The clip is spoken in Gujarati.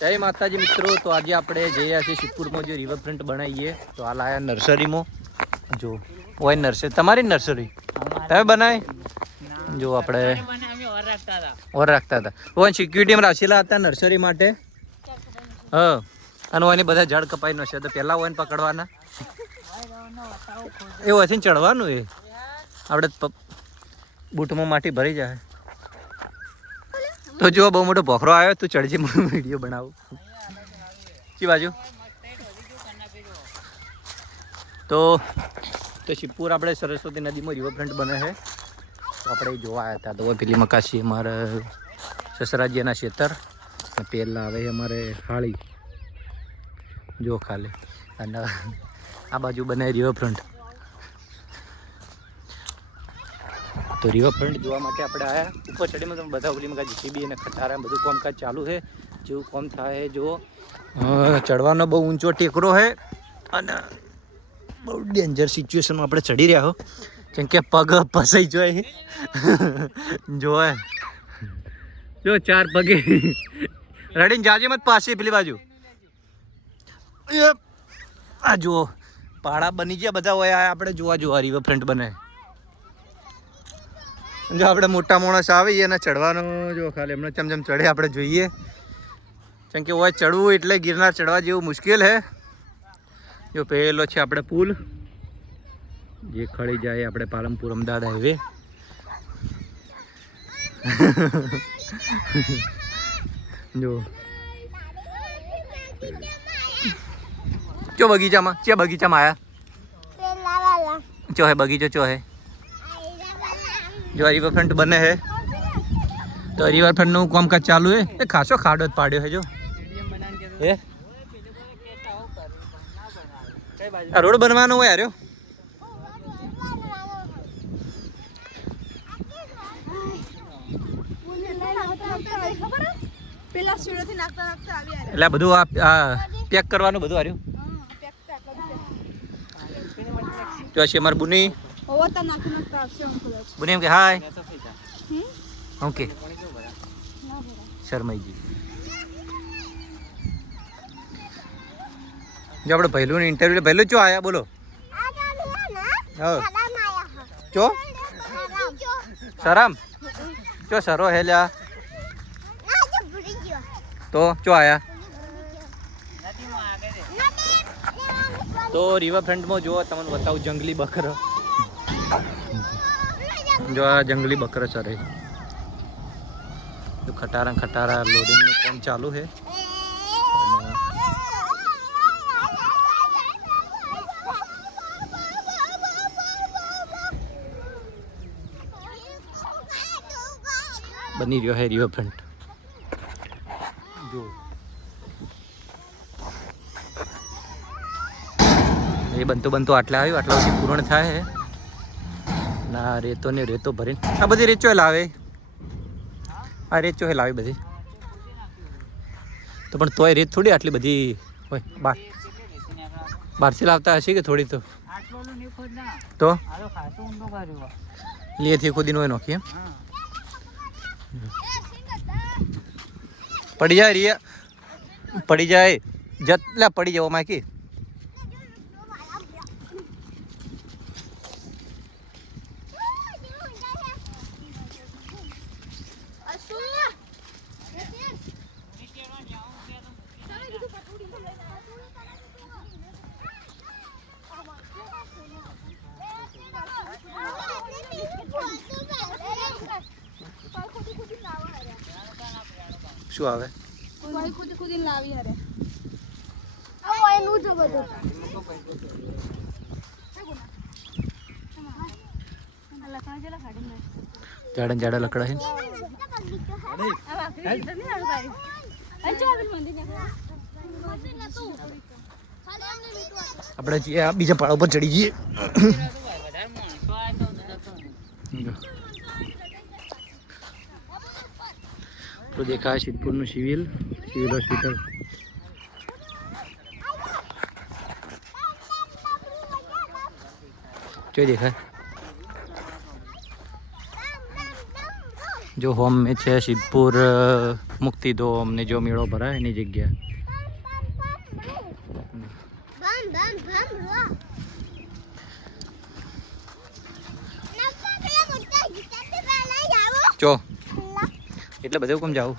જય માતાજી મિત્રો. તો આજે આપણે જઈ રહ્યા છીએ શિવપુરમાં જે રિવરફ્રન્ટ બનાવીએ. તો હાલ આયા નર્સરીમાં. જો ઓય નર્સરી તમારી નર્સરી તમે બનાવી? જો આપણે ઓર રાખતા હતા ઓય સિક્યુરિટીમાં રાખેલા હતા નર્સરી માટે. હા અને ઓયને બધા ઝાડ કપાઈ ન છે તો પહેલાં ઓયને પકડવાના એવું હશે ને ચડવાનું એ આપણે બૂટમાં માટી ભરી જાય. તો જો બહુ મોટો ભોખરો આવ્યો તું ચડજે વિડીયો બનાવું કી બાજુ. તો શિવપુર આપણે સરસ્વતી નદીમાં રિવરફ્રન્ટ બને છે તો આપણે જોવા આવ્યા હતા. તો પેલી મકાશી અમારે સસરાજીના ખેતર પેલા આવે અમારે હાળી જો ખાલી અને આ બાજુ બને રિવરફ્રન્ટ. તો રિવરફ્રન્ટ જોવા માટે આપણે આવ્યા. ઉપર ચડીમાં તમે બધા ઓલીમાં જીસીબી અને ખટારા બધું કામકાજ ચાલુ છે. જેવું કામ થાય જો ચડવાનો બહુ ઊંચો ટેકરો છે અને બહુ ડેન્જર સિચ્યુએશનમાં આપણે ચડી રહ્યા હો કેમ કે પગ ફસાઈ જાય જોવે જો ચાર પગે રડીને જાજે મત પાસે પેલી બાજુ. આ જુઓ પાડા બની ગયા બધા હોય આપણે જોવા રિવરફ્રન્ટ બને. જો આપણે મોટા માણસ આવીએ અને ચડવાનો જો ખાલી એમને ચમ ચડે આપણે જોઈએ કેમ કે હોય ચડવું એટલે ગિરનાર ચડવા જેવું મુશ્કેલ છે. જો પહેલો છે આપણે પુલ જે ખડી જાય આપણે પાલનપુર અમદાવાદ હાઈવે. જો ચો બગીચામાં આયા ચો હે બગીચો ચો હે. જો રિવરફ્રન્ટ બને છે તો રિવરફ્રન્ટનું કામકાજ ચાલુ છે. એ ખાસો ખાડો જ પાડ્યો છે જો હે આ રોડ બનવાનો હોય આર્યો. એટલે બધું આ પેક કરવાનું બધું આર્યું. જો છે અમારી બુની બુની એમ કે હાય ઓકે શર્માઈજી. જો આપણે પહેલું ઇન્ટરવ્યુ પહેલું ચો આયા બોલો ચો શરમ ચો સરો હે લ્યા તો ચો આયા. તો રિવરફ્રન્ટમાં જુઓ તમને બતાવું જંગલી બકરો. જો આ જંગલી બકરો ચરે જો ખટારા લોડિંગનું કામ ચાલુ છે. બની રહ્યો હે રિવરફ્રન્ટ જો એ બનતો આટલા આવ્યું આટલા સુધી પૂર્ણ થાય છે ના રેતો ભરીને આ બધી રેચો લાવે આ રેચો લાવે બધી તો પણ તોય રેત થોડી આટલી બધી હોય બહારથી લાવતા હશે કે થોડી તો લેથી ખુદીને હોય નોખી એમ પડી જાય જતલા પડી જવો માકી. શું આવે ખુદી લાવી હરે જાડા લકડા છે. આપણે બીજા પાડા ઉપર ચડી જઈએ. તો દેખાય સિદ્ધપુરનું સિવિલ હોસ્પિટલ. જો દેખાય જો હોમ મેં છે સિદ્ધપુર મુક્તિ તો અમને જો મેળો ભરાય એની જગ્યા ચો એટલે બધું કેમ જાવું